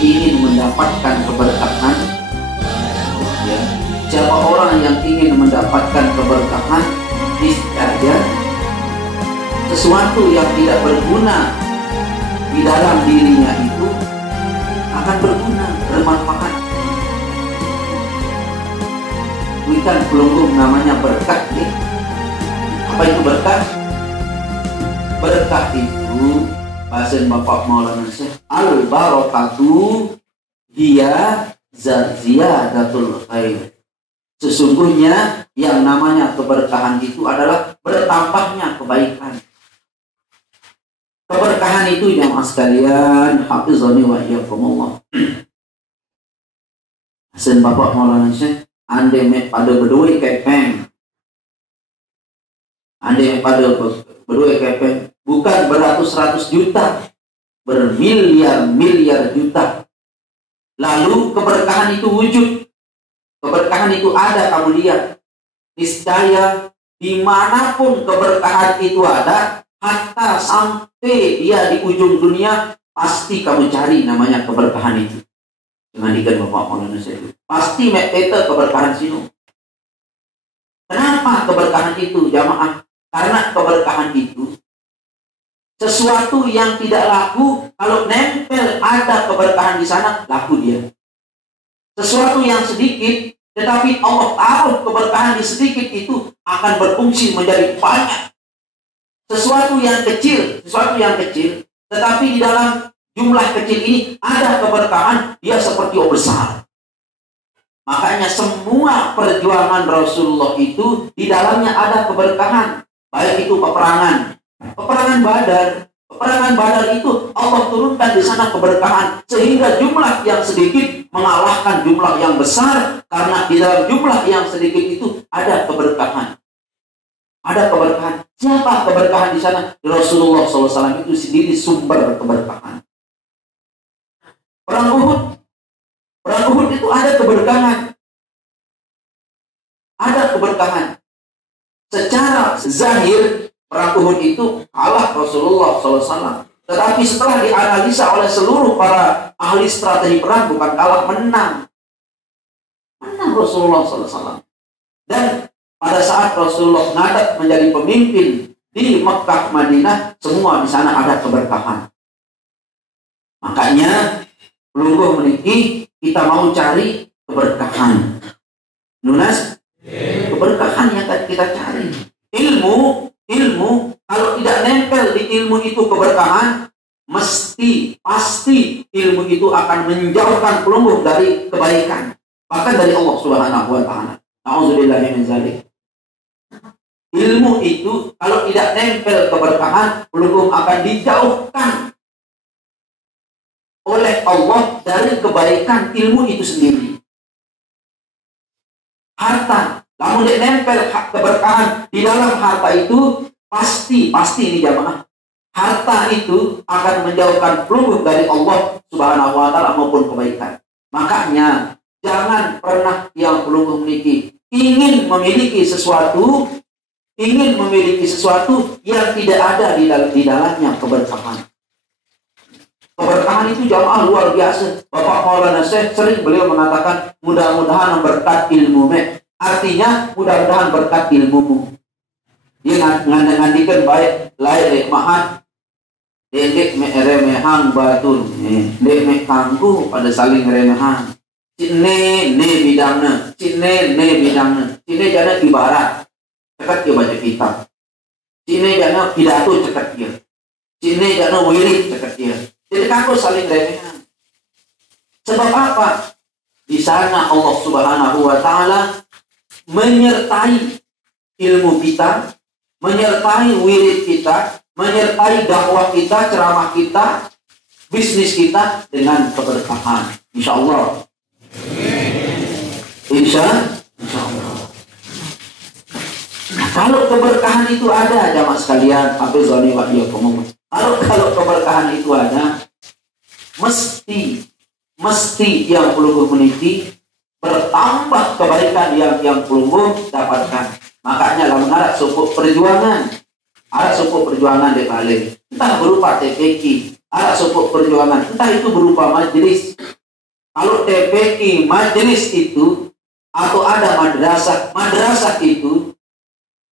ingin mendapatkan keberkahan, ya, siapa orang yang ingin mendapatkan keberkahan, niscaya sesuatu yang tidak berguna di dalam dirinya itu akan berguna, bermanfaat. Bukan pelunggung namanya berkah, ya. Apa itu berkah? Berkah itu bahasa Bapak Maulana Syekh, al-barakatu hiya ziyadatul khair. Sesungguhnya yang namanya keberkahan itu adalah bertambahnya kebaikan. Keberkahan itu jamaah sekalian, hafizani wa iyyakumullah. Hasan Bapak Maulana Syekh, ande pada berdua kepeng. Ande pada berdua kepeng, bukan beratus-ratus juta, bermiliar-miliar juta. Lalu keberkahan itu wujud. Keberkahan itu ada, kamu lihat. Niscaya dimanapun keberkahan itu ada, hatta sampai dia di ujung dunia, pasti kamu cari namanya keberkahan itu. Dengan Bapak Maulana Syekh, pasti mepeta keberkahan sini. Kenapa keberkahan itu, jamaah? Karena keberkahan itu sesuatu yang tidak laku, kalau nempel ada keberkahan di sana, laku dia. Sesuatu yang sedikit, tetapi Allah taruh keberkahan di sedikit itu akan berfungsi menjadi banyak. Sesuatu yang kecil, tetapi di dalam jumlah kecil ini ada keberkahan, dia seperti yang besar. Makanya semua perjuangan Rasulullah itu di dalamnya ada keberkahan. Baik itu peperangan Badar. Peperangan Badar itu Allah turunkan di sana keberkahan sehingga jumlah yang sedikit mengalahkan jumlah yang besar, karena di dalam jumlah yang sedikit itu ada keberkahan. Ada keberkahan. Siapa keberkahan di sana? Rasulullah SAW itu sendiri sumber keberkahan. Perang Uhud itu ada keberkahan. Ada keberkahan. Secara zahir perang Uhud itu kalah Rasulullah SAW. Tetapi setelah dianalisa oleh seluruh para ahli strategi perang, bukan kalah, menang. Menang Rasulullah SAW. Dan pada saat Rasulullah ngadat menjadi pemimpin di Mekah, Madinah, semua di sana ada keberkahan. Makanya pelungguh meniki kita mau cari keberkahan. Nunas, keberkahan yang kita cari. Ilmu kalau tidak nempel di ilmu itu keberkahan, pasti ilmu itu akan menjauhkan pelungguh dari kebaikan, bahkan dari Allah Subhanahu wa taala. Nauzubillahi min dzalik. Ilmu itu kalau tidak nempel keberkahan, pelungguh akan dijauhkan oleh Allah dari kebaikan ilmu itu sendiri. Harta, namun dia nempel keberkahan di dalam harta itu, pasti ini jamaah, harta itu akan menjauhkan pelungguh dari Allah Subhanahu wa taala maupun kebaikan. Makanya jangan pernah yang pelungguh memiliki ingin memiliki sesuatu yang tidak ada di dalamnya keberkahan. Keberkahan itu jamaah luar biasa. Bapak Maulana Syekh sering beliau mengatakan, mudah-mudahan berkat ilmu. Artinya mudah-mudahan berkat ilmumu. Dia ngandikan baik lain mahat dedek remehang batun, dedek kanggu pada saling remehan. Cine bidangna, cine jana ibarat cekat dia baca kitab, cine jana pidato cekat dia, cine jana wirid cekat dia. Jadi kanggo saling remehan. Sebab apa? Di sana Allah Subhanahu wa taala menyertai ilmu kita, menyertai wirid kita, menyertai dakwah kita, ceramah kita, bisnis kita dengan keberkahan. Insya Allah. Insya Allah. Nah, kalau keberkahan itu ada, jamaah sekalian, hafizani wa iyyakum. Kalau keberkahan itu ada, mesti yang pelungguh meniti bertambah kebaikan yang pelungguh dapatkan. Makanya dalam ada suku perjuangan di balik, entah berupa TPQ, ada suku perjuangan, entah itu berupa majelis, Kalau TPQ majelis itu, atau ada madrasah itu,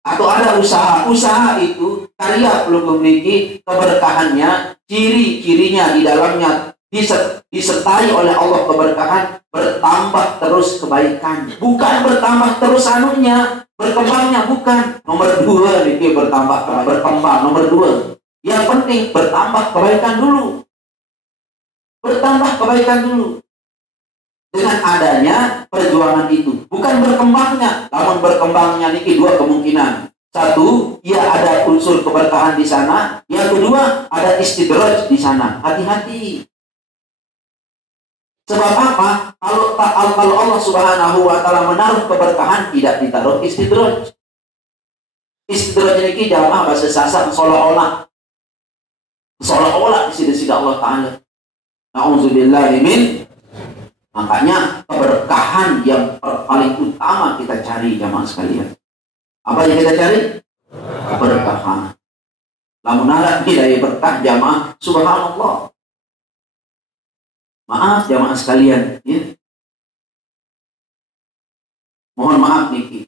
atau ada usaha itu, karya perlu memiliki keberkahannya, ciri-cirinya di dalamnya disertai oleh Allah keberkahan, bertambah terus kebaikan, bukan bertambah terus berkembangnya, bukan. Nomor 2 itu berkembang. Nomor 2, yang penting bertambah kebaikan dulu. Dengan adanya perjuangan itu, bukan berkembangnya. Namun berkembangnya niki 2 kemungkinan. 1, ya ada unsur keberkahan di sana. Yang kedua, ada istidraj di sana. Hati-hati. Sebab apa? Kalau Allah Subhanahu wa taala menaruh keberkahan, tidak ditaruh istidraj. Istidraj niki jamaah bahasa sasar seolah-olah di sini Allah Taala. Nauzubillahi min. Makanya keberkahan yang paling utama kita cari jamaah sekalian. Apa yang kita cari? Keberkahan. Lamun ada tidak berkah jamaah, subhanallah. Maaf jamaah sekalian, ya. Mohon maaf niki.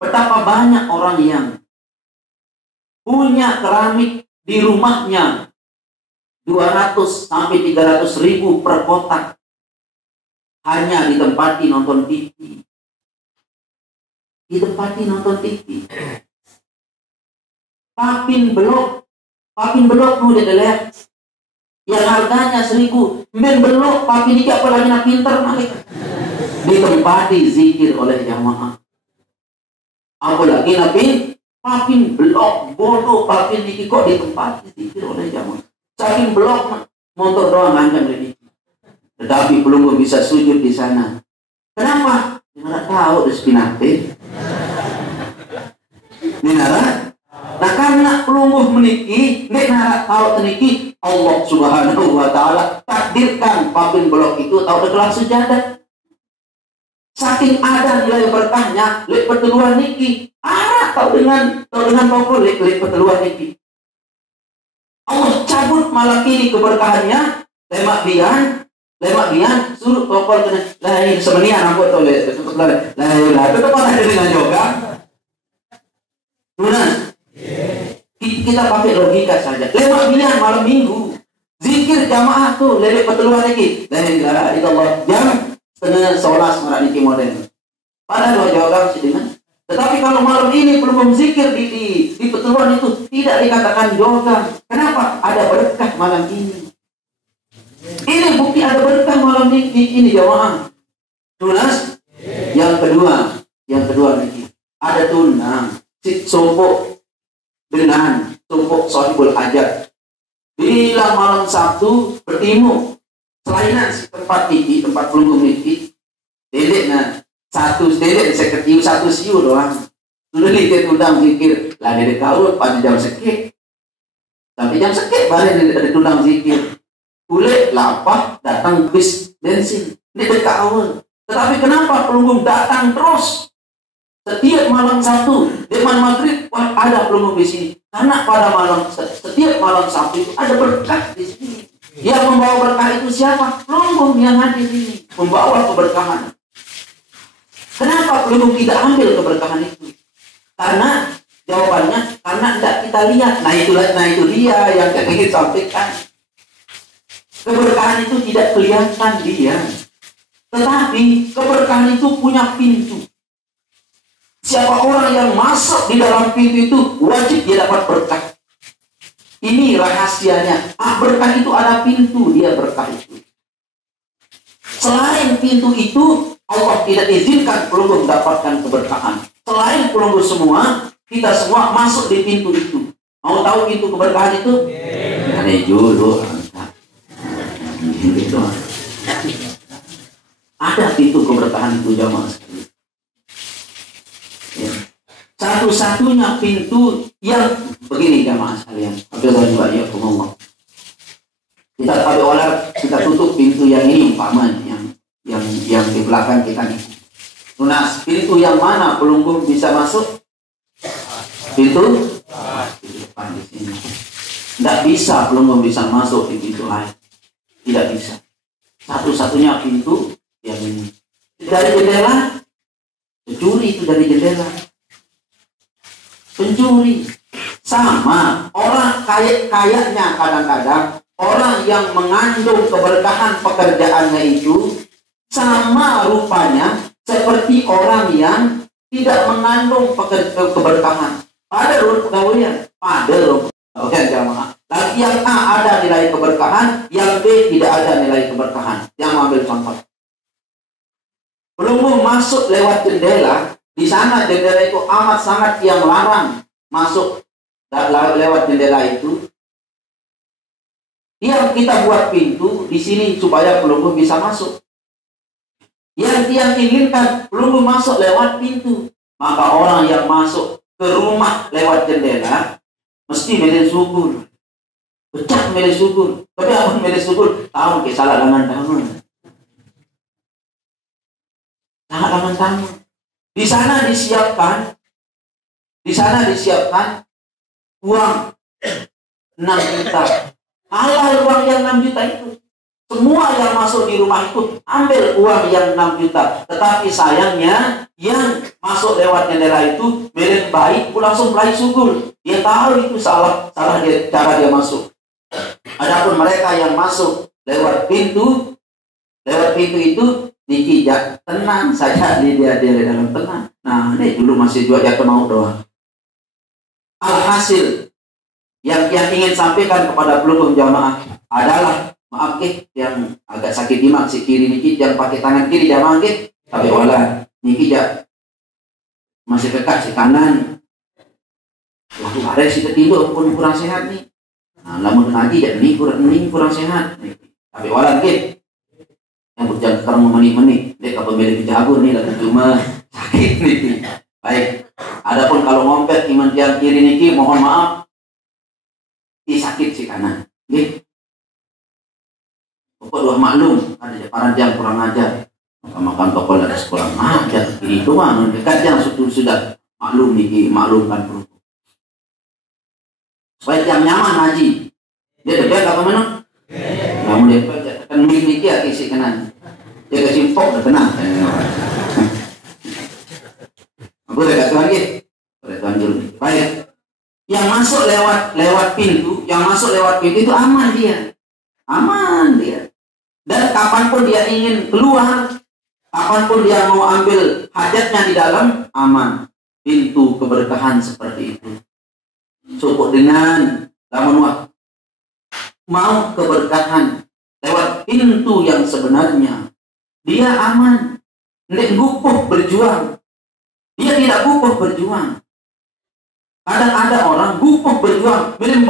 Betapa banyak orang yang punya keramik di rumahnya 200 sampai 300 ribu per kotak, hanya ditempati nonton TV. Papin belok mau didelek. Yang harganya 1.000, belok papin ini apalagi nak pinter naik. Ditempati zikir oleh jamaah. Apalagi nabi papin belok bodoh, papin ini kok ditempati zikir oleh jamaah. Saking belok motor doang ancam ini. Tetapi belum bisa sujud di sana. Kenapa? Nggak tahu despinate. Nara. Nah karena pelungguh meniki, nara tahu meniki, Allah Subhanahu wa taala takdirkan papin blok itu tahu kelas sejadah. Saking ada nilai berkahnya, lek peteluan niki. Tahu dengan pokok lek peteluan niki. Allah cabut malam ini keberkahannya, lemak bian suruh pokok lain semenian aku tuh lain tetap ada dengan yoga. Tunas kita pakai logika saja. Lemak bian malam minggu zikir jamaah tuh lelek peteluan lagi. La ilaha illallah jam 10:30 marak niki modern. Padahal yoga sih dengan. Tetapi kalau malam ini belum zikir di peteluan itu tidak dikatakan yoga. Kenapa? Ada berkah malam ini. Ini bukti ada berkah malam ini jamaah. Tunas. Yang kedua nih. Ada tunang si sombok dengan sombok sahibul hajat. Bila malam Sabtu bertemu selainan tempat pelunggung ini. Dedeknya satu dedek seketiu satu siu doang. Sudah lihat tundang zikir. Lah dedek kau pada jam sekek. Sampai jam sekek balik dedek tundang zikir. Boleh lapah datang bis bensin. Dedek kau. Tetapi kenapa pelunggung datang terus? Setiap malam Sabtu, depan maghrib, wah ada pelunggung di sini. Karena pada setiap malam Sabtu itu ada berkah di sini. Yang membawa berkah itu siapa? Pelunggung yang hadir ini membawa keberkahan. Kenapa pelunggung tidak ambil keberkahan itu? Karena jawabannya karena tidak kita lihat. Nah itu dia yang ingin sampaikan. Keberkahan itu tidak kelihatan dia, tetapi keberkahan itu punya pintu. Siapa orang yang masuk di dalam pintu itu wajib dia dapat berkah. Ini rahasianya. Berkah itu ada pintu dia berkah itu. Selain pintu itu Allah tidak izinkan pelungguh mendapatkan keberkahan. Selain pelungguh semua, kita semua masuk di pintu itu. Mau tahu pintu keberkahan itu? Ada dulu. Ada pintu keberkahan itu jamaah sekalian. Ya. Satu-satunya pintu yang begini jamaah sekalian. Kita pakai olah, kita tutup pintu yang ini umpamanya yang di belakang kita nih. Lunas, pintu yang mana pelungguh bisa masuk? Pintu di depan di sini. Tidak bisa pelungguh bisa masuk di pintu lain. Tidak bisa. Satu-satunya pintu yang ini. Dari jendela, pencuri itu dari jendela. Pencuri. Sama, orang kayaknya kadang-kadang, orang yang mengandung keberkahan pekerjaannya itu, sama rupanya seperti orang yang tidak mengandung keberkahan. Pada pegawaian, pada jamaah. Lagi yang A ada nilai keberkahan, yang B tidak ada nilai keberkahan. Yang ambil contoh. Belum masuk lewat jendela, di sana jendela itu amat sangat yang larang masuk lewat jendela itu. Yang kita buat pintu di sini supaya pelunggu bisa masuk. Yang dia inginkan pelunggu masuk lewat pintu. Maka orang yang masuk ke rumah lewat jendela mesti milih syukur. Becak milih syukur. Tapi apa milih syukur? Tahu ke salah dengan tamu. Salah dengan tamu. Di sana disiapkan uang 6 juta. Halal uang yang 6 juta itu. Semua yang masuk di rumah itu ambil uang yang 6 juta. Tetapi sayangnya yang masuk lewat jendela itu milik baik, langsung mulai syukur. Dia tahu itu salah dia, cara dia masuk. Adapun mereka yang masuk lewat pintu itu dikijak tenang saja dia dalam tenang. Nah ini dulu masih juga jatuh mau doang. Alhasil yang ingin sampaikan kepada pelunggu jamaah adalah maaf yang agak sakit dimak si kiri niki yang pakai tangan kiri jamaah tapi wala niki masih dekat si kanan. Waktu hari si ketidur pun kurang sehat nih. Nah, lamun ngaji jadi ini kurang sehat. Tapi wala yang berjalan sekarang menit-menit dia pemilik jago nih lagi cuma sakit nih. Baik. Adapun kalau ngompet iman yang kiri niki mohon maaf sakit si kanan. Nggih. Pokok maklum ada para yang kurang ajar. Makan toko ada kurang ajar. Itu mah dekat yang sudah maklum niki maklumkan perlu. Supaya yang nyaman haji. Dia dekat apa mana? Kamu dia kan niki ya kisi kanan. Dia kasih pok tenang. Aku dekat lagi. Baik. Yang masuk lewat pintu itu aman dia. Dan kapanpun dia ingin keluar, kapanpun dia mau ambil hajatnya di dalam, aman. Pintu keberkahan seperti itu. Cukup dengan mau keberkahan lewat pintu yang sebenarnya, dia aman. Tidak gupuh berjuang. Dia tidak gupuh berjuang. Kadang ada orang gupuh berjuang, minim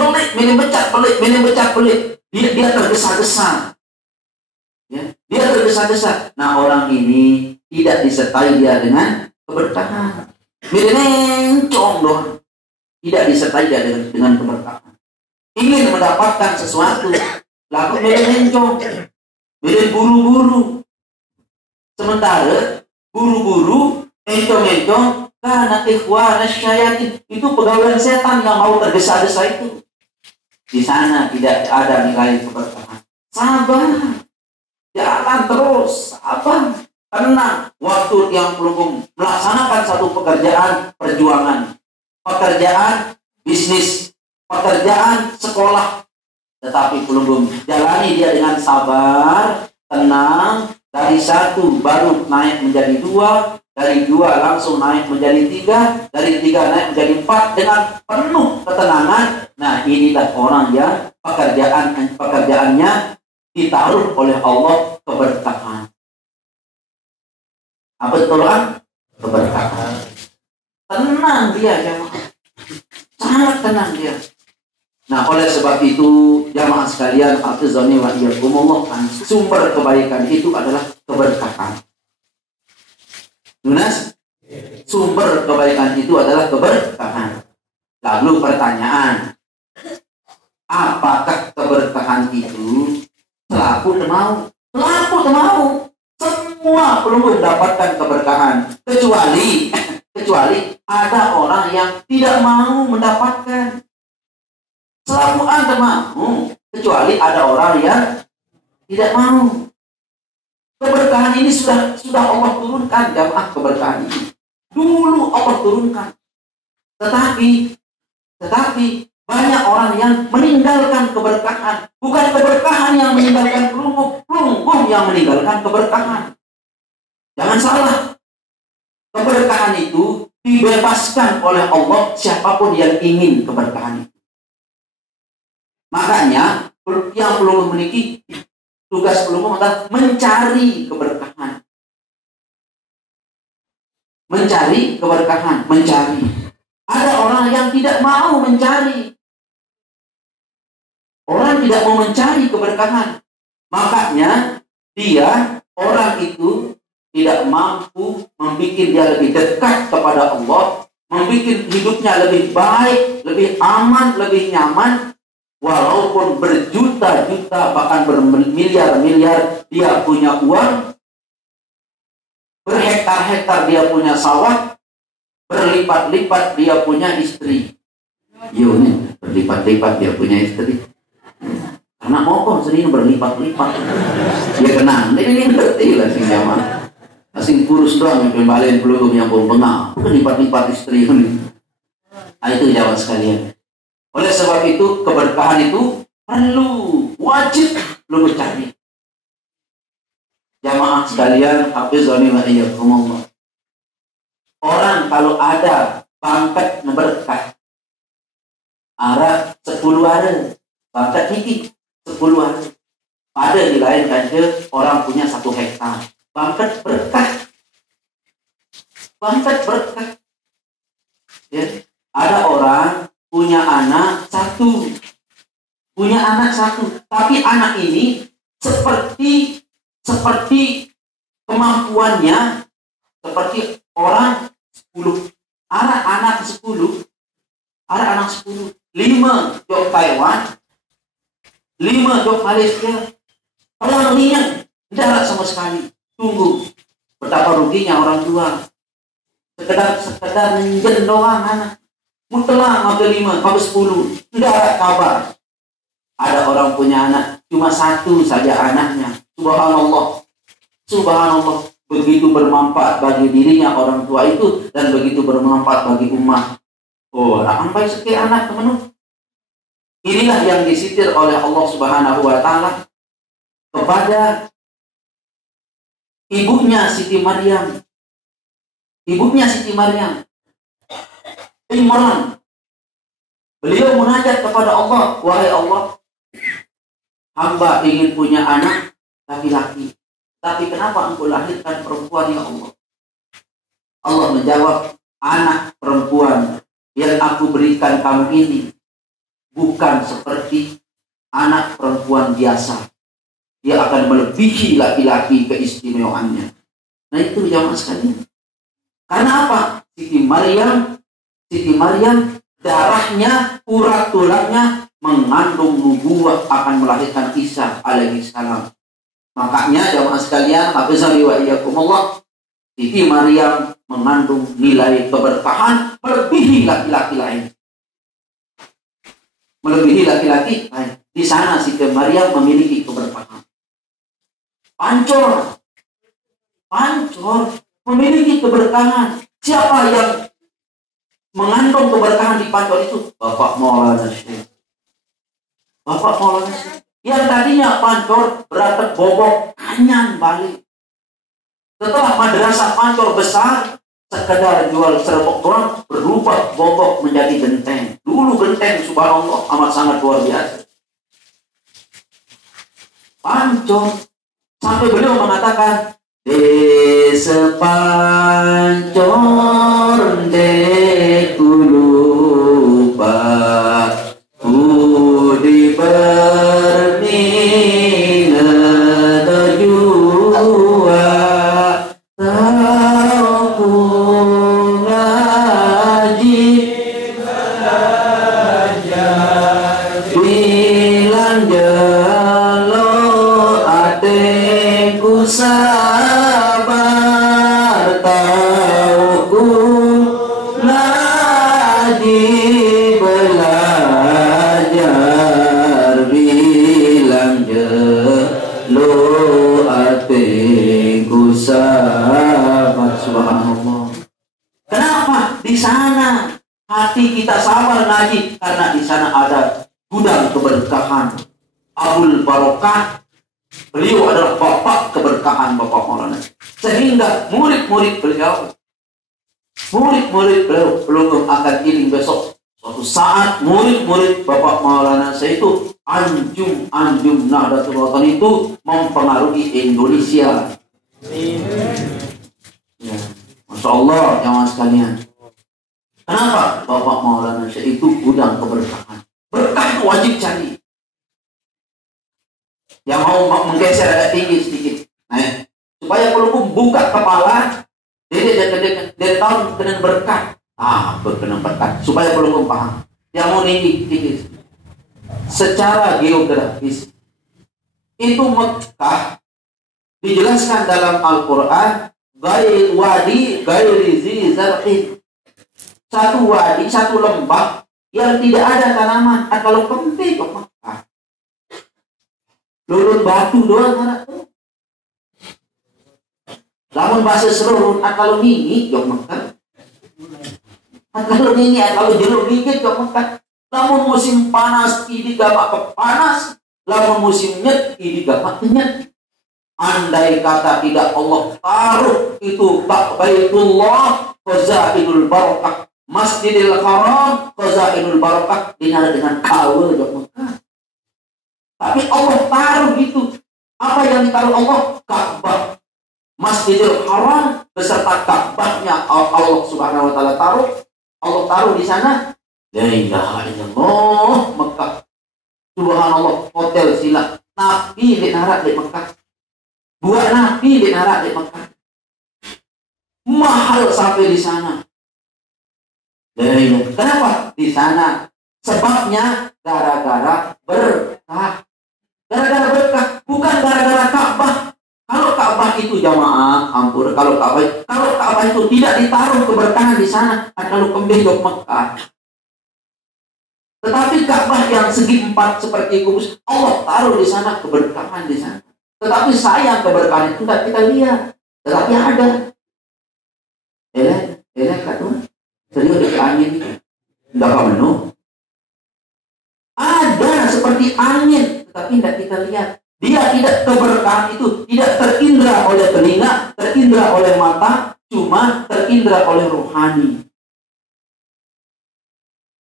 becak pelik. Dia tergesa-gesa. Ya, dia tergesa-gesa. Nah, orang ini tidak disertai dia dengan keberkahan. Minencong doang. Tidak disertai dia dengan keberkahan. Ingin mendapatkan sesuatu, lalu minencong. Minen buru-buru. Sementara buru-buru, encong-encong, karena ikhwan syayatin itu pegawai setan yang mau tergesa-gesa itu. Di sana tidak ada nilai keberkahan. Sabar, jalan terus, sabar, tenang. Waktu yang belum melaksanakan satu pekerjaan perjuangan, pekerjaan bisnis, pekerjaan sekolah, tetapi belum jalani dia dengan sabar, tenang. Dari 1 baru naik menjadi 2. Dari 2 langsung naik menjadi 3, dari 3 naik menjadi 4 dengan penuh ketenangan. Nah, inilah orang yang pekerjaannya ditaruh oleh Allah keberkahan. Apa betul kan? Keberkahan. Tenang dia jamaah. Sangat tenang dia. Nah, oleh sebab itu jamaah sekalian, atuzani wa iyyakumullah, sumber kebaikan itu adalah keberkahan. Lunas? Sumber kebaikan itu adalah keberkahan. Lalu pertanyaan, apakah keberkahan itu selaku mau? Selaku mau. Semua perlu mendapatkan keberkahan. Kecuali ada orang yang tidak mau mendapatkan. Selaku Anda mau. Kecuali ada orang yang tidak mau. Keberkahan ini sudah Allah turunkan, jamaah, keberkahan ini. Dulu Allah turunkan. Tetapi banyak orang yang meninggalkan keberkahan. Bukan keberkahan yang meninggalkan pelunggung yang meninggalkan keberkahan. Jangan salah. Keberkahan itu dibebaskan oleh Allah siapapun yang ingin keberkahan itu. Makanya yang perlu memiliki tugas pelunggung adalah mencari keberkahan. Mencari keberkahan, mencari. Ada orang yang tidak mau mencari. Orang tidak mau mencari keberkahan. Makanya orang itu tidak mampu membuat dia lebih dekat kepada Allah, membuat hidupnya lebih baik, lebih aman, lebih nyaman, walaupun berjuta-juta bahkan bermiliar-miliar dia punya uang, berhektar-hektar dia punya sawah, berlipat-lipat dia punya istri. Berlipat-lipat dia punya istri. Karena pokok sering berlipat-lipat. Dia kenang. Ini ngerti lah sih jamaah. Asing kurus doang yang pembalian peluru yang bengah. Berlipat-lipat istri ini. Nah, itu jamaah sekalian. Oleh sebab itu keberkahan itu perlu, wajib lu mencari. Jamaah sekalian, hafizani wa iyyakumullah. Orang kalau ada bangkat berkah, arah 10 hari, bangkat ini 10 hari. Pada di lain kancil orang punya 1 hektar, bangkat berkah, bangkat berkah. Ya, ada orang punya anak 1, tapi anak ini seperti kemampuannya seperti orang 10, anak 10, 5 jok Taiwan, 5 jok Malaysia, orang lihat tidak sama sekali. Tunggu betapa ruginya orang tua. Sekedar nyen doang anak. Mutelah ngambil 5, ngambil 10, tidak ada kabar. Ada orang punya anak, cuma 1 saja anaknya. Subhanallah, begitu bermanfaat bagi dirinya orang tua itu, dan begitu bermanfaat bagi umat. Oh, sampai sekian anak teman. Inilah yang disitir oleh Allah Subhanahu wa Ta'ala kepada ibunya Siti Maryam. Imran. Beliau munajat kepada Allah, wahai Allah, hamba ingin punya anak laki-laki, tapi kenapa engkau lahirkan perempuan ya Allah? Allah menjawab, anak perempuan yang aku berikan kamu ini bukan seperti anak perempuan biasa. Dia akan melebihi laki-laki keistimewaannya. Nah itu jamaah sekalian. Karena apa? Siti Maryam darahnya, urat tulangnya mengandung nubuwah akan melahirkan Isa alaihi salam. Makanya jamaah sekalian, hafizani wa iyyakumullah, Siti Maryam mengandung nilai keberkahan melebihi laki-laki lain. Di sana Siti Maryam memiliki keberkahan. Pancor memiliki keberkahan. Siapa yang mengandung keberkahan di Pancor itu? Bapak Maulana Syekh. Yang tadinya Pancor beratak bobok, kanyan balik. Setelah madrasah Pancor besar, sekedar jual serbuk doang, berubah bobok menjadi genteng. Dulu genteng, subhanallah, amat sangat luar biasa. Pancor, sampai beliau mengatakan, desa Pancor deku lupa, budi bermina dojua, tahu ngaji belajar, bilang jalo ateku sabar, tahu ngaji belajar, bilang jelo ate hati kita sabar ngaji karena di sana ada gudang keberkahan. Abul Barokah, beliau adalah bapak keberkahan Bapak Maulana. Sehingga murid-murid beliau belum akan iling besok. Suatu saat murid-murid Bapak Maulana saya itu anjum Nahdlatul Ulama itu mempengaruhi Indonesia. Ya, Masya Allah jamaah sekalian. Kenapa? Bapak Maulana saya itu gudang keberkahan. Berkah itu wajib cari. Yang mau menggeser agak tinggi sedikit, nah, supaya pelukung buka kepala, dia tahu kena berkat. Berkena berkat. Supaya pelukung paham. Yang mau tinggi. Secara geografis, itu Mekah dijelaskan dalam Al-Quran, wadi gairi zi zar'in. Satu wadi, satu lembah yang tidak ada tanaman. Kalau penting ke Mekah, lulun batu doang ada tuh. Lamun bahasa seluruh, kalau ngingi jok Mekah. Kalau ngingi, kalau jeruk gigit jok Mekah. Lamun musim panas, ini gamak kepanas. Lamun musim nyet, ini gamak kenyet. Andai kata tidak Allah taruh itu Baitullah Khazainul Barakah, Masjidil Haram Khazainul Barakah, dinara dengan kawal jok Mekah. Tapi Allah taruh itu. Apa yang ditaruh Allah? Ka'bah. Masjidil Haram beserta Ka'bahnya Allah Subhanahu wa taala taruh. Allah taruh di sana. La ilaha illallah Mekah. Subhanallah, hotel sila. Nabi di narak di Mekah. Buat Nabi di narak di Mekah. Mahal sampai di sana. Kenapa? Di sana. Sebabnya gara-gara berkah. Gara-gara berkah, bukan gara-gara Ka'bah. Kalau Ka'bah itu jamaah, ampun, kalau Ka'bah itu tidak ditaruh keberkahan di sana, kalau kembali ke Mekah. Tetapi Ka'bah yang segi empat seperti kubus, Allah taruh di sana keberkahan di sana. Tetapi sayang keberkahan itu tidak kita lihat, tetapi ada. Kata serius di angin, tidak penuh. Ada seperti angin, tetapi tidak kita lihat. Dia tidak, keberkahan itu tidak terindra oleh telinga, terindra oleh mata, cuma terindra oleh rohani.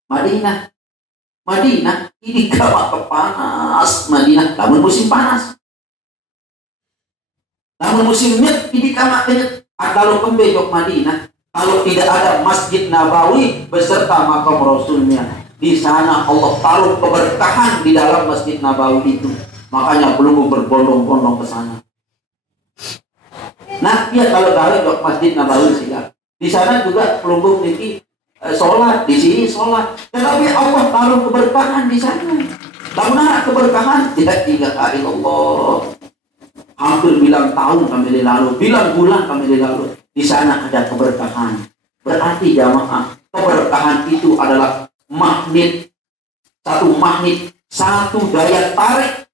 Madinah ini gamak kepanas. Madinah, namun musim panas. Namun musimnya ini gamak kenyet. Kalau kembali Madinah, kalau tidak ada Masjid Nabawi beserta makam Rasulnya, di sana Allah taruh keberkahan di dalam Masjid Nabawi itu. Makanya belum berbondong-bondong ke sana. Nah, dia kalau gawe ke Masjid Nabawi siap. Di sana juga pelubung niki sholat, di sini sholat. Tetapi Allah taruh keberkahan di sana. Karena keberkahan tidak 3 hari Allah. Hampir bilang tahun kami lalu, bilang bulan kami lalu. Di sana ada keberkahan. Berarti jamaah, keberkahan itu adalah magnet, satu daya tarik.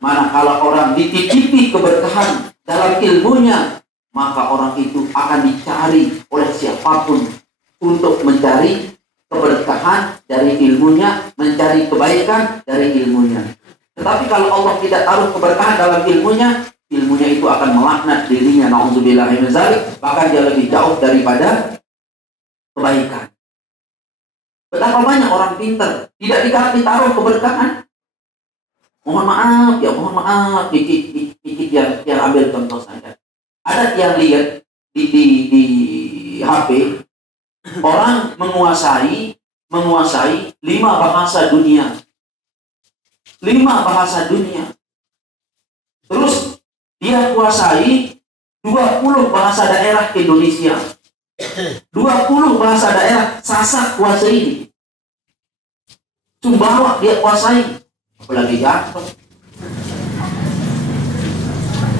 Manakala orang dititipi keberkahan dalam ilmunya, maka orang itu akan dicari oleh siapapun untuk mencari keberkahan dari ilmunya, mencari kebaikan dari ilmunya. Tetapi kalau Allah tidak taruh keberkahan dalam ilmunya itu akan melaknat dirinya, na'udzubillahi min dzalik, bahkan dia lebih jauh daripada kebaikan. Betapa banyak orang pintar tidak ditaruh keberkahan. Mohon maaf, dikit yang ambil contoh saja. Ada yang lihat di HP orang menguasai 5 bahasa dunia. 5 bahasa dunia. Terus dia kuasai 20 bahasa daerah Indonesia. 20 bahasa daerah Sasak kuasai. Sumbawa dia kuasai. Apalagi jatuh.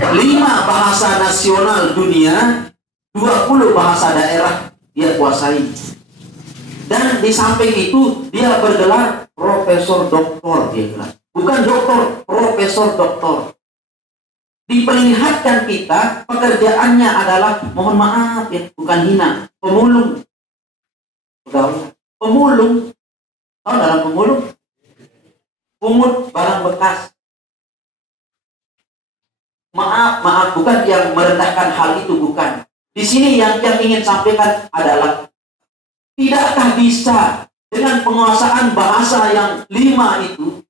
5 bahasa nasional dunia, 20 bahasa daerah dia kuasai. Dan di samping itu dia bergelar profesor doktor, dia bilang. Bukan doktor, profesor doktor. Diperlihatkan kita pekerjaannya adalah, mohon maaf ya, bukan hina, pemulung. Pegawai. pemulung. Tahu dalam pemulung? Pungut barang bekas. Maaf, bukan yang merendahkan hal itu, bukan. Di sini yang ingin sampaikan adalah, tidakkah bisa dengan penguasaan bahasa yang 5 itu,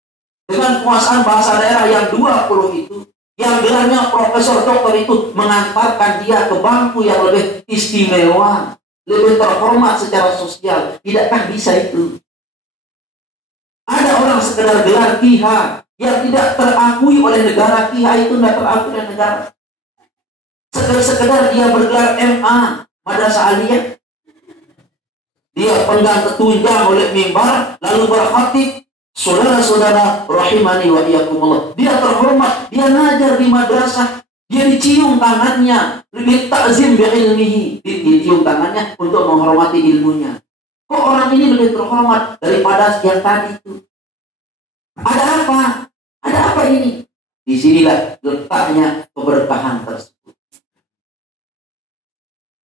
dengan penguasaan bahasa daerah yang 20 itu, yang gelarnya profesor doktor itu mengantarkan dia ke bangku yang lebih istimewa, lebih terhormat secara sosial? Tidakkah bisa itu? Ada orang sekedar gelar KIH yang tidak terakui oleh negara. KIH itu tidak terakui oleh negara. Sekedar dia bergelar MA, Madrasah Aliyah. Dia pegang ketunjang oleh mimbar, lalu berkhatib, saudara-saudara rahimani wa iyyakumullah. Dia terhormat, dia ngajar di madrasah, dia dicium tangannya, lebih ta'zim bi'ilmihi, dicium tangannya untuk menghormati ilmunya. Kok orang ini lebih terhormat daripada yang tadi itu? Ada apa? Ada apa ini? Disinilah letaknya keberkahan tersebut.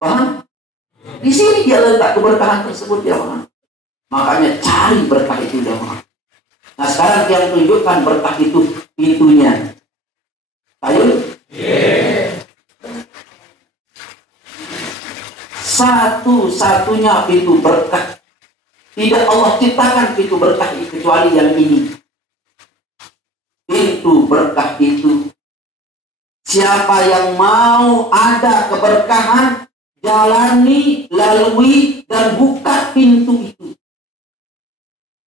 Paham? Di sini dia letak keberkahan tersebut, jamaah. Makanya cari berkah itu, jamaah. Nah, sekarang yang tunjukkan berkah itu pintunya. Ayo. Satu-satunya pintu berkah. Tidak Allah ciptakan pintu berkah kecuali yang ini. Pintu berkah itu, siapa yang mau ada keberkahan, jalani, lalui, dan buka pintu itu.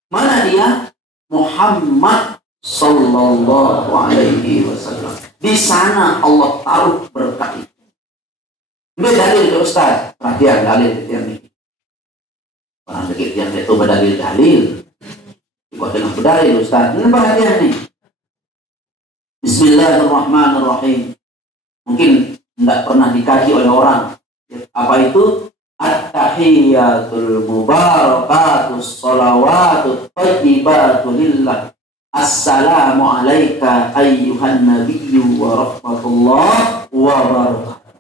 Mana dia? Muhammad Sallallahu Alaihi Wasallam. Di sana Allah taruh berkah itu. Ini dalil ke Ustaz. Perhatian dalil yang ini. Orang sedikit yang itu berdalil-dalil. Buat dengan berdalil Ustaz. Ini perhatian nih. Bismillahirrahmanirrahim. Mungkin tidak pernah dikaji oleh orang. Apa itu? At-tahiyyatul mubarakatus salawatut thayyibatu lillah. Assalamu alayka ayyuhan nabiyyu wa rahmatullah wa barakatuh.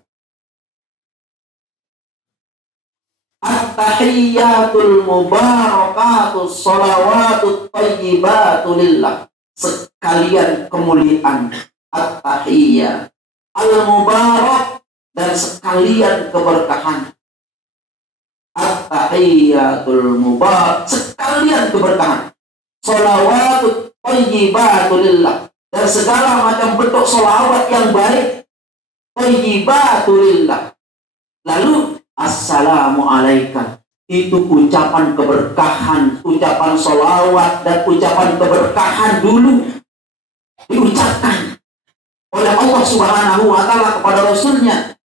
At-tahiyyatul mubarakatus salawatut thayyibatu lillah. Sekalian kemuliaan, at-tahiyyah, al-mubarak, dan sekalian keberkahan. At-tahiyyatul mubarak, sekalian keberkahan. Sholawatut thayyibatulillah, dan segala macam bentuk sholawat yang baik. Thayyibatulillah. Lalu assalamu alaika, itu ucapan keberkahan, ucapan sholawat dan ucapan keberkahan dulu diucapkan oleh Allah Subhanahu wa Ta'ala kepada Rasulnya.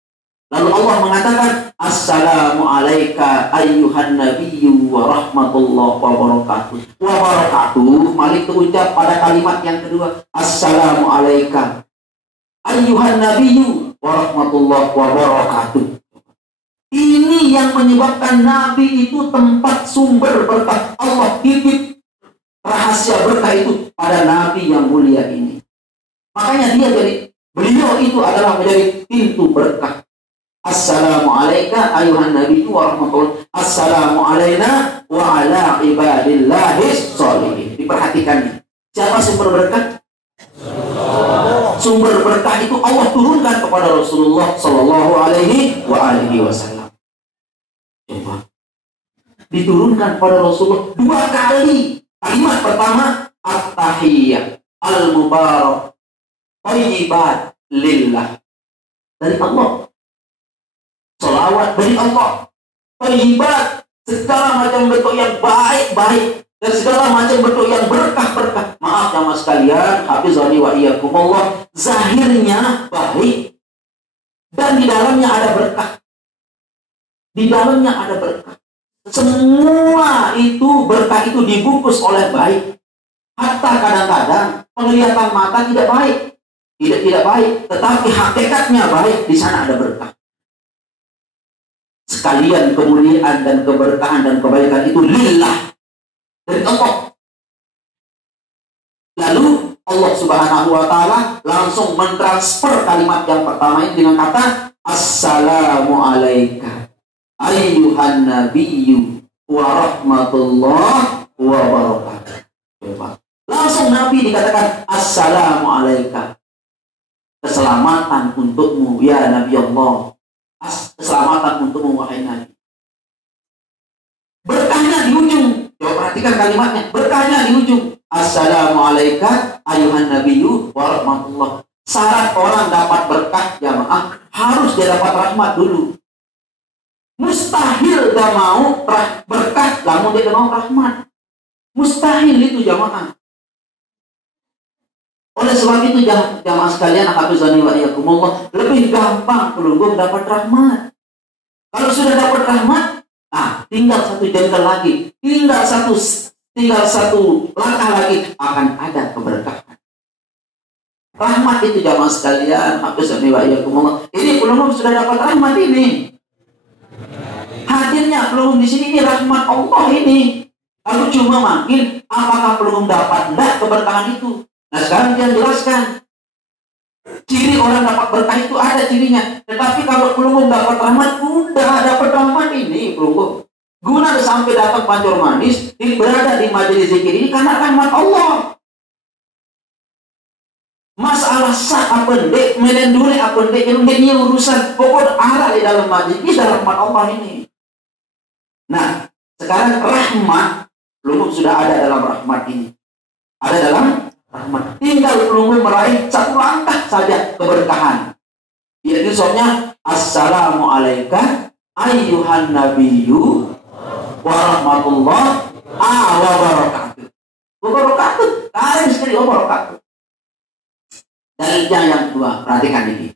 Lalu Allah mengatakan, assalamu alaika ayyuhan nabiyyu wa rahmatullah wa barakatuh. Wa barakatuh malik terucap pada kalimat yang kedua, assalamu alaika ayyuhan nabiyyu wa rahmatullah wa barakatuh. Ini yang menyebabkan Nabi itu tempat sumber berkah. Allah titip rahasia berkah itu pada Nabi yang mulia ini. Makanya beliau itu adalah menjadi pintu berkah. Assalamu alayka ayuhan nabiyyu wa rahmatullah. Assalamu alayna wa ala ibadillahis sholihin. Diperhatikan. Siapa sumber berkah? Sumber berkah itu Allah turunkan kepada Rasulullah Sallallahu Alaihi Wasallam. Coba diturunkan pada Rasulullah 2 kali. Kalimat pertama, at-tahiyyah al-mubarak thayyibat lillah, dari Allah. Salawat dari Allah. Thayyibat, segala macam bentuk yang baik-baik dan segala macam bentuk yang berkah-berkah. Maaf jamaah sekalian, hafizani wa iyyakumullah, zahirnya baik dan di dalamnya ada berkah. Di dalamnya ada berkah. Semua itu berkah itu dibungkus oleh baik. Hatta kadang-kadang penglihatan mata tidak baik, tidak baik, tetapi hakikatnya baik. Di sana ada berkah. Sekalian kemuliaan dan keberkahan dan kebaikan itu lillah, dari Allah. Lalu Allah Subhanahu wa Ta'ala langsung mentransfer kalimat yang pertama ini dengan kata assalamu alayka ayyuhan nabiyyu warahmatullahi wabarakatuh. Coba. Langsung Nabi dikatakan assalamualaikum. Keselamatan untukmu ya Nabi Allah. Keselamatan untukmu wahai Nabi. Berkahnya di ujung. Coba perhatikan kalimatnya. Berkahnya di ujung. Assalamualaikum ayuhan nabiyyu warahmatullah. Syarat orang dapat berkah jamaah harus dia dapat rahmat dulu. Mustahil gak mau berkah lamun dia mau rahmat. Mustahil itu jamaah. Oleh sebab itu jamaah sekalian, hafizani wa iyyakumullah, lebih gampang pelunggung dapat rahmat. Kalau sudah dapat rahmat, tinggal satu jengkal lagi, tinggal satu langkah lagi akan ada keberkahan. Rahmat itu jamaah sekalian, hafizani wa iyyakumullah. Ini pelunggung sudah dapat rahmat ini. Hadirnya pelunggung di sini ini rahmat Allah ini. Lalu cuma makin apakah pelunggung dapat enggak keberkahan itu? Nah sekarang dia jelaskan ciri orang dapat berkah itu ada cirinya. Tetapi kalau pelunggung dapat rahmat, udah dapat rahmat ini pelunggung. Guna sampai datang Pancur Manis, berada di majelis zikir ini karena rahmat Allah. Masalah sah apa ndek, melenduri apa ndek, yang ini urusan pokok arah di dalam majelis ini adalah rahmat Allah ini. Nah sekarang rahmat pelunggung sudah ada dalam rahmat ini. Ada dalam rahmat. Tinggal pelunggung meraih satu langkah saja keberkahan. Yaitu soalnya assalamualaikum ayyuhan nabiyyu warahmatullahi wabarakatuh. Wabarakatuh. Kalian sekali wabarakatuh. Dalilnya yang kedua, perhatikan ini.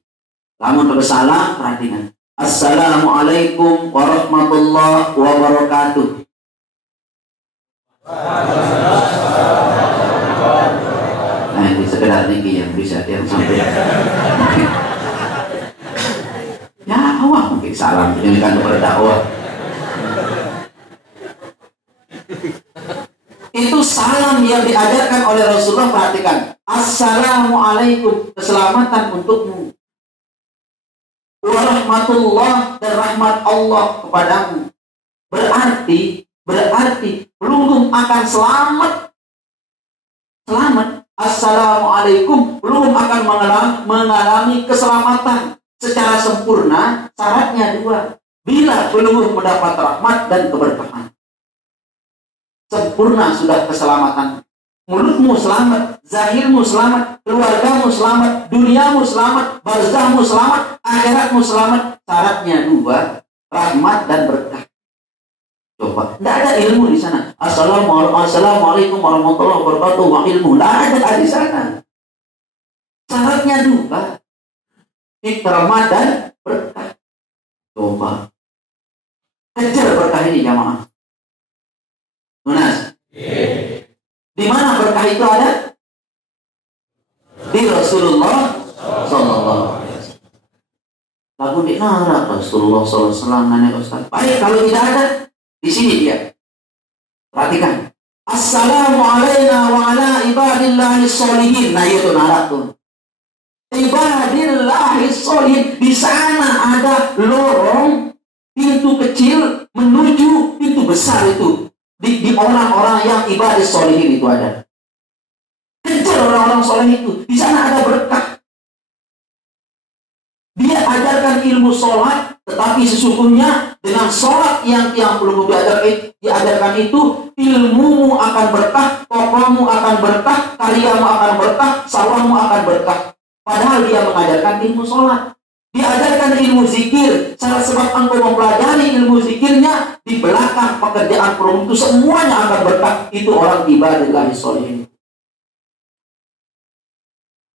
Lamun bersalah, perhatikan. Assalamualaikum warahmatullahi wabarakatuh. Nah ini sekedar tinggi yang bisa dia sampai. Ya awak mungkin salam ini kan berdakwah. Itu salam yang diajarkan oleh Rasulullah. Perhatikan. Assalamualaikum, keselamatan untukmu. Warahmatullah, dan rahmat Allah kepadamu. Berarti pelunggung akan selamat. Assalamualaikum, pelunggung akan mengalami keselamatan secara sempurna. Syaratnya dua. Bila pelunggung mendapat rahmat dan keberkahan, sempurna sudah keselamatan. Mulutmu selamat, zahirmu selamat, keluargamu selamat, duniamu selamat, barzahmu selamat, akhiratmu selamat. Syaratnya dua, rahmat dan berkah. Coba, tidak ada ilmu di sana. Assalamualaikum warahmatullahi wabarakatuh. Wa ilmu, tidak ada di sana. Syaratnya dua, rahmat dan berkah. Coba, kejar berkah ini jamaah. Tunas. Di mana berkah itu ada? Di Rasulullah Sallallahu Alaihi Wasallam. Lagu di nara Rasulullah Sallallahu Alaihi Wasallam nanya Ustaz. Baik, kalau tidak ada, di sini dia. Perhatikan. Assalamualaikum wa ala ibadillahi sholihin. Nah itu nara tuh. Ibadillahi sholihin. Di sana ada lorong pintu kecil menuju pintu besar itu. Di orang-orang yang ibadah sholihin itu ada. Kejar orang-orang soleh itu. Di sana ada berkah. Dia ajarkan ilmu sholat, tetapi sesungguhnya dengan sholat yang belum diajarkan itu, ilmumu akan berkah, tokohmu akan berkah, karyamu akan berkah, sawahmu akan berkah. Padahal dia mengajarkan ilmu sholat. Diajarkan ilmu zikir. Salah sebab engkau mempelajari ilmu zikirnya, di belakang pekerjaan pelunggung itu semuanya akan berkah. Itu orang ibadillahi sholihin.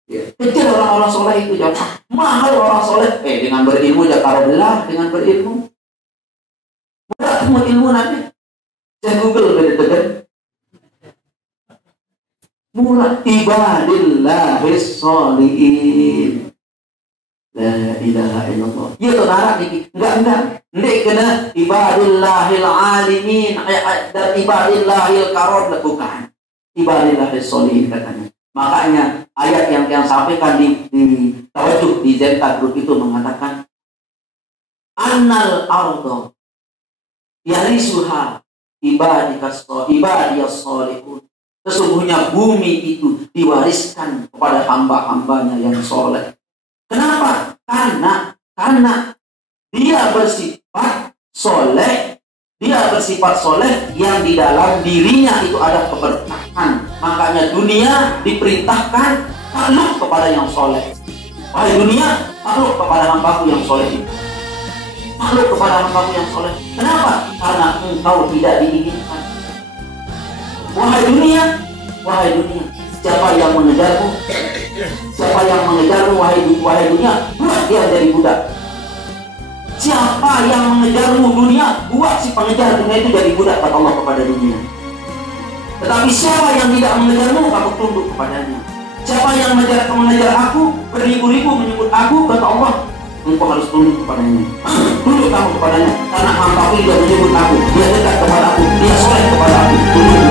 Kecil orang-orang soleh itu jamaah. Mahal orang soleh. Dengan berilmu jakarobillah, dengan berilmu. Mudah temu ilmu nanti. Saya Google beda-beda. Murah ibadillahi sholihin. La ilaha illallah. Ya tu narap ni. Enggak. Ndek kena ibadillahil alimin dan ibadillahil karod, bukan. Ibadillahil sholihin katanya. Makanya ayat yang sampaikan di tawajuh di Zenta Group itu mengatakan annal ardo yarisuha ibadiyas sholihun. Sesungguhnya bumi itu diwariskan kepada hamba-hambanya yang soleh. Kenapa? Karena dia bersifat soleh. Dia bersifat soleh yang di dalam dirinya itu ada keberkahan. Makanya dunia diperintahkan takluk kepada yang soleh. Wahai dunia, takluk kepada hambaku yang soleh. Takluk kepada hambaku yang soleh. Kenapa? Karena engkau tidak diinginkan. Wahai dunia, siapa yang mengejarmu? Siapa yang mengejarmu, wahai dunia? Buat dia jadi budak. Siapa yang mengejarmu dunia, buat si pengejar dunia itu jadi budak, kata Allah kepada dunia. Tetapi siapa yang tidak mengejarmu, kamu tunduk kepadanya. Siapa yang mengejar aku, beribu-ribu menyebut aku, kata Allah, engkau harus tunduk kepadanya. Tunduk kamu kepadanya, karena hamba itu menyebut aku, dia dekat kepada aku, dia soleh kepada aku, tunduk.